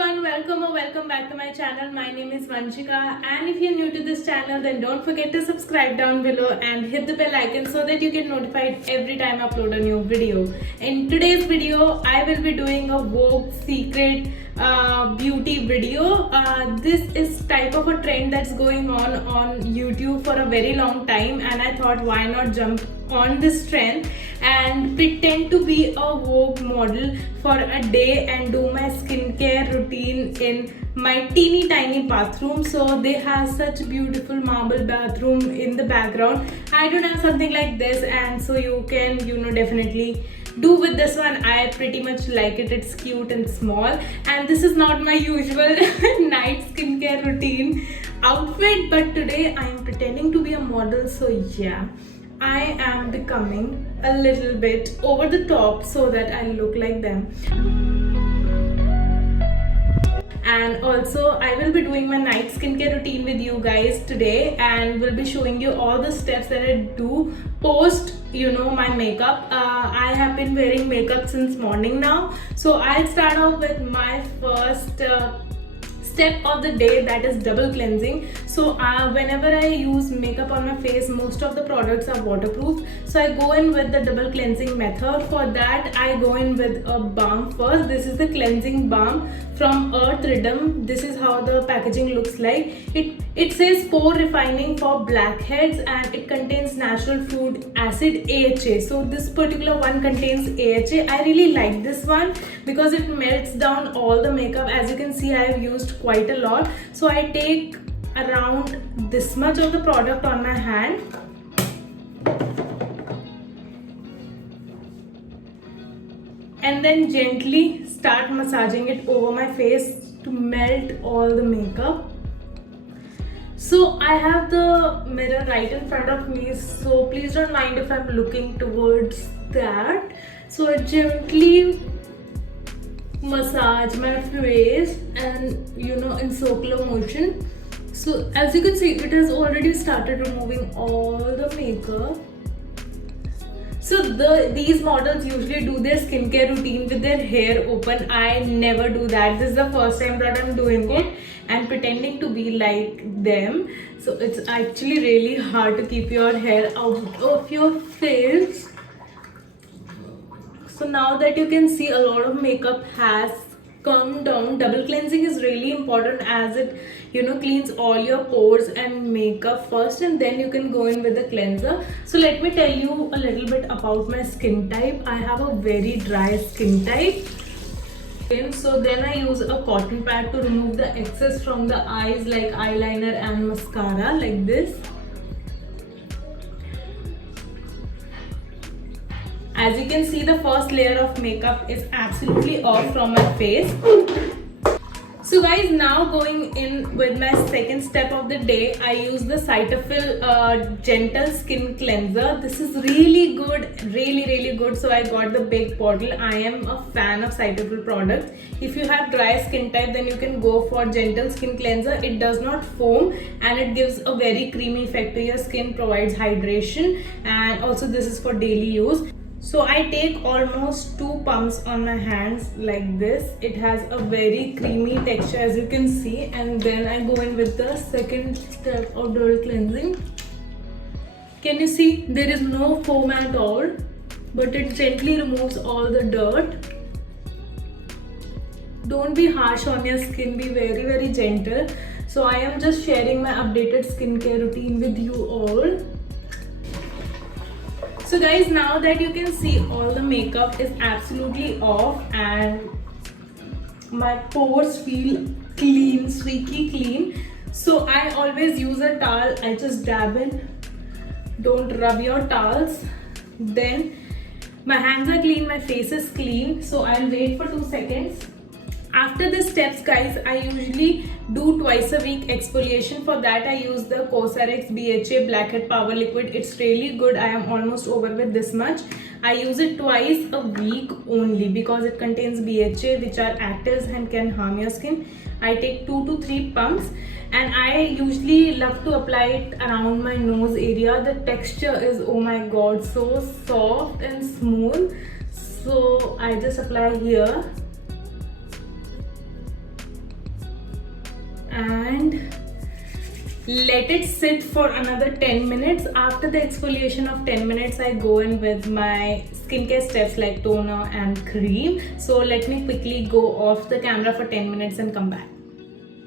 everyone, welcome or welcome back to my channel. My name is Vanshika, and if you're new to this channel, then don't forget to subscribe down below and hit the bell icon so that you get notified every time I upload a new video. In today's video, I will be doing a Vogue secret beauty video. This is type of a trend that's going on YouTube for a very long time, and I thought why not jump on this trend and pretend to be a Vogue model for a day and do my skincare routine in my teeny tiny bathroom. So they have such beautiful marble bathroom in the background. I don't have something like this, and so you can definitely do with this one. I pretty much like it. It's cute and small, and this is not my usual night skincare routine outfit, but today I am pretending to be a model. So yeah, I am becoming a little bit over the top so that I look like them. And also I will be doing my night skincare routine with you guys today, and will be showing you all the steps that I do post my makeup. I have been wearing makeup since morning now, so I'll start off with my first step of the day, that is double cleansing. So whenever I use makeup on my face, most of the products are waterproof, so I go in with the double cleansing method. For that I go in with a balm first. This is the cleansing balm from Earth Rhythm. This is how the packaging looks like. It says pore refining for blackheads, and it contains natural food acid AHA. So this particular one contains AHA. I really like this one because it melts down all the makeup. As you can see, I have used quite a lot. So I take around this much of the product on my hand, and then gently start massaging it over my face to melt all the makeup. So I have the mirror right in front of me, so please don't mind if I'm looking towards that. So I gently massage my face and in circular motion. So as you can see, it has already started removing all the makeup. So these models usually do their skincare routine with their hair open. I never do that. This is the first time that I'm doing it and pretending to be like them. So it's actually really hard to keep your hair out of your face. So now that you can see, a lot of makeup has come down. Double cleansing is really important as it cleans all your pores and makeup first, and then you can go in with the cleanser. So let me tell you a little bit about my skin type. I have a very dry skin type. So then I use a cotton pad to remove the excess from the eyes, like eyeliner and mascara, like this. As you can see, the first layer of makeup is absolutely off from my face. So guys, now going in with my second step of the day, I use the Cetaphil Gentle Skin Cleanser. This is really good, really good. So I got the big bottle. I am a fan of Cetaphil products. If you have dry skin type, then you can go for Gentle Skin Cleanser. It does not foam, and it gives a very creamy effect to your skin, provides hydration, and also this is for daily use. So I take almost 2 pumps on my hands like this. It has a very creamy texture, as you can see, and then I go in with the second step of double cleansing. Can you see? There is no foam at all, but it gently removes all the dirt. Don't be harsh on your skin, be very gentle. So I am just sharing my updated skincare routine with you all. So guys, now that you can see, all the makeup is absolutely off and my pores feel clean, squeaky clean. So I always use a towel. I just dab in. Don't rub your towels. Then my hands are clean, my face is clean. So I'll wait for 2 seconds. After the steps, guys, I usually do twice a week exfoliation. For that I use the Cosrx BHA Blackhead Power Liquid. It's really good. I am almost over with this much. I use it twice a week only because it contains BHA, which are actives and can harm your skin. I take 2 to 3 pumps, and I usually love to apply it around my nose area. The texture is, oh my god, so soft and smooth. So I just apply here. and let it sit for another 10 minutes. After the exfoliation of 10 minutes, I go in with my skincare steps like toner and cream. So let me quickly go off the camera for 10 minutes and come back.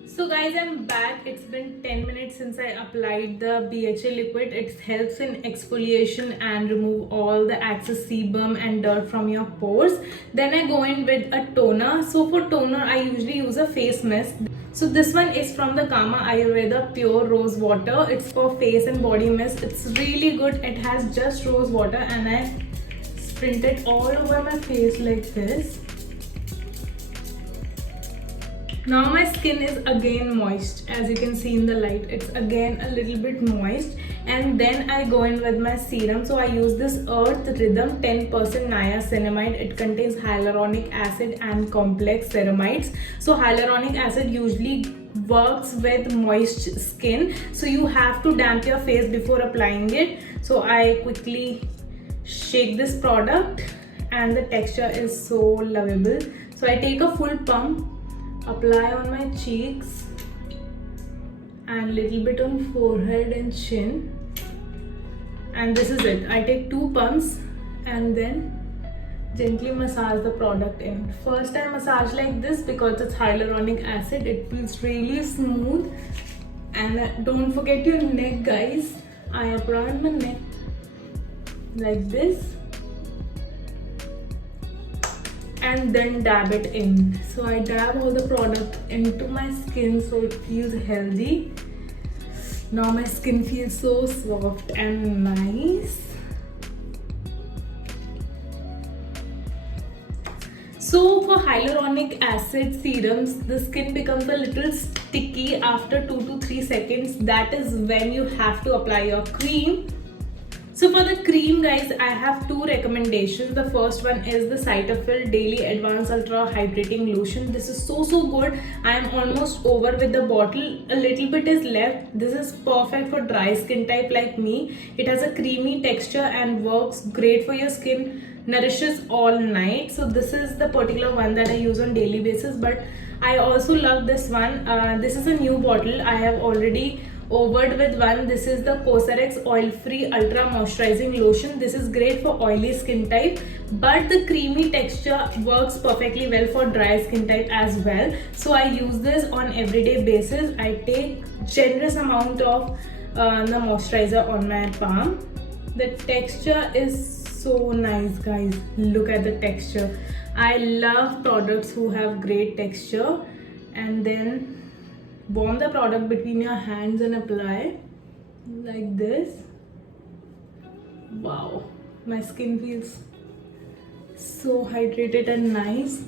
So guys, I'm back. It's been 10 minutes since I applied the BHA liquid. It helps in exfoliation and remove all the excess sebum and dirt from your pores. Then I go in with a toner. So for toner, I usually use a face mist. So this one is from the Kama Ayurveda Pure Rose Water. It's for face and body mist. It's really good. It has just rose water and I sprint it all over my face like this. Now my skin is again moist, as you can see in the light. It's again a little bit moist, and then I go in with my serum. So I use this Earth Rhythm 10% niacinamide. It contains hyaluronic acid and complex ceramides. So hyaluronic acid usually works with moist skin, so you have to damp your face before applying it. So I quickly shake this product and the texture is so lovable. So I take a full pump, apply on my cheeks and little bit on forehead and chin, and this is it. I take 2 pumps and then gently massage the product in. First I massage like this because it's hyaluronic acid. It feels really smooth. And don't forget your neck, guys. I apply on my neck like this and then dab it in. So I dab all the product into my skin so it feels healthy. Now my skin feels so soft and nice. So for hyaluronic acid serums, the skin becomes a little sticky after 2 to 3 seconds. That is when you have to apply your cream. So for the cream, guys, I have 2 recommendations. The first one is the Cetaphil Daily Advanced Ultra Hydrating Lotion. This is so good. I am almost over with the bottle. A little bit is left. This is perfect for dry skin type like me. It has a creamy texture and works great for your skin. Nourishes all night. So this is the particular one that I use on daily basis, but I also love this one. This is a new bottle. I have already overed with one. This is the Cosrx Oil Free Ultra Moisturizing Lotion. This is great for oily skin type, but the creamy texture works perfectly well for dry skin type as well. So I use this on everyday basis. I take generous amount of the moisturizer on my palm. The texture is so nice, guys. Look at the texture. I love products who have great texture. And then warm the product between your hands and apply like this. Wow, my skin feels so hydrated and nice.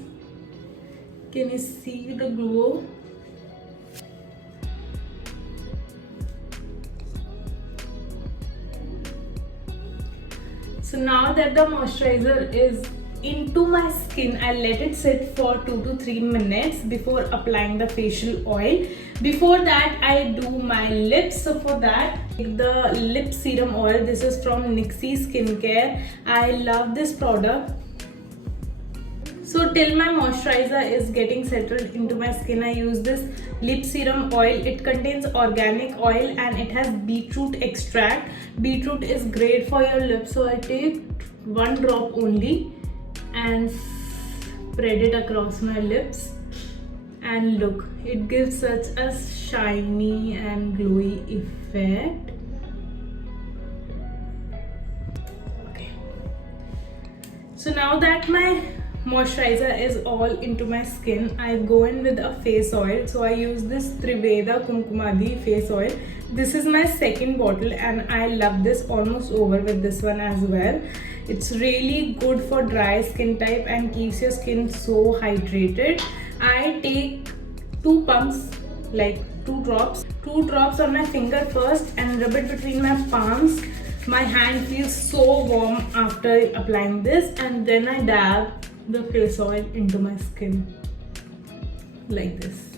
Can you see the glow? So now that the moisturizer is into my skin, I let it sit for 2 to 3 minutes before applying the facial oil. Before that, I do my lips. So for that, the lip serum oil. This is from Nixie Skincare. I love this product. So till my moisturizer is getting settled into my skin, I use this lip serum oil. It contains organic oil and it has beetroot extract. Beetroot is great for your lips. So I take 1 drop only and spread it across my lips, and look, it gives such a shiny and glowy effect. Okay, so now that my moisturizer is all into my skin, I go in with a face oil. So I use this Triveda Kumkumadi face oil. This is my second bottle and I love this. Almost over with this one as well. It's really good for dry skin type and keeps your skin so hydrated. I take 2 pumps, like 2 drops on my finger first and rub it between my palms. My hand feels so warm after applying this, and then I dab the face oil into my skin like this.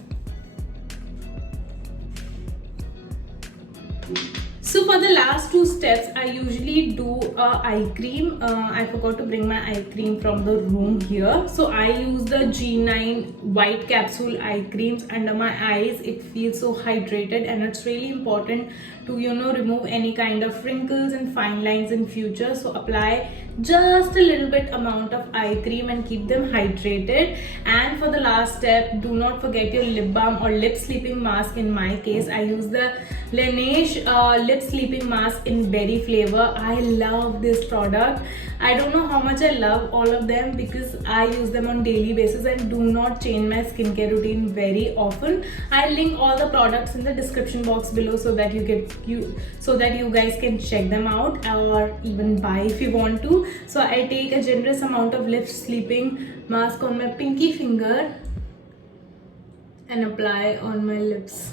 So So for the last two steps, I usually do a eye cream. I forgot to bring my eye cream from the room here. So I use the G9 white capsule eye creams under my eyes. It feels so hydrated, and it's really important to remove any kind of wrinkles and fine lines in future. So apply just a little bit amount of eye cream and keep them hydrated. And for the last step, do not forget your lip balm or lip sleeping mask. In my case, I use the Laneige lip sleeping mask in berry flavor. I love this product. I don't know how much I love all of them because I use them on daily basis and do not change my skincare routine very often. I'll link all the products in the description box below so that you guys can check them out or even buy if you want to. So I take a generous amount of lip sleeping mask on my pinky finger and apply on my lips.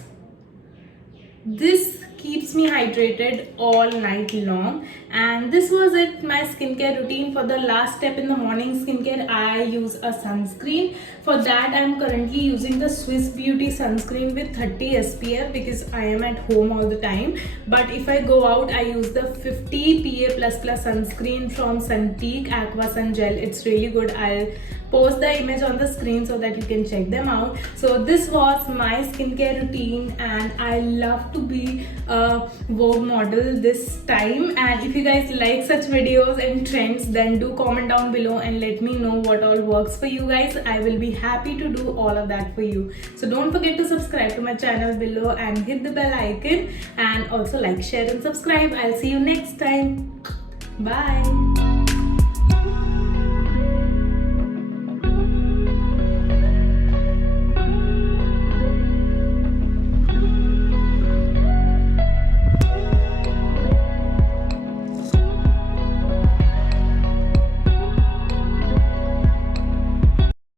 This keeps me hydrated all night long. And this was it, my skincare routine. For the last step in the morning skincare, I use a sunscreen. For that, I am currently using the Swiss Beauty sunscreen with 30 SPF because I am at home all the time. But if I go out, I use the 50 PA++ sunscreen from Sunteak Aqua Sun Gel. It's really good. I'll post the image on the screen so that you can check them out. So this was my skincare routine, and I love to be a Vogue model this time. And if you guys like such videos and trends, then do comment down below and let me know what all works for you guys. I will be happy to do all of that for you. So don't forget to subscribe to my channel below and hit the bell icon, and also like, share and subscribe. I'll see you next time. Bye.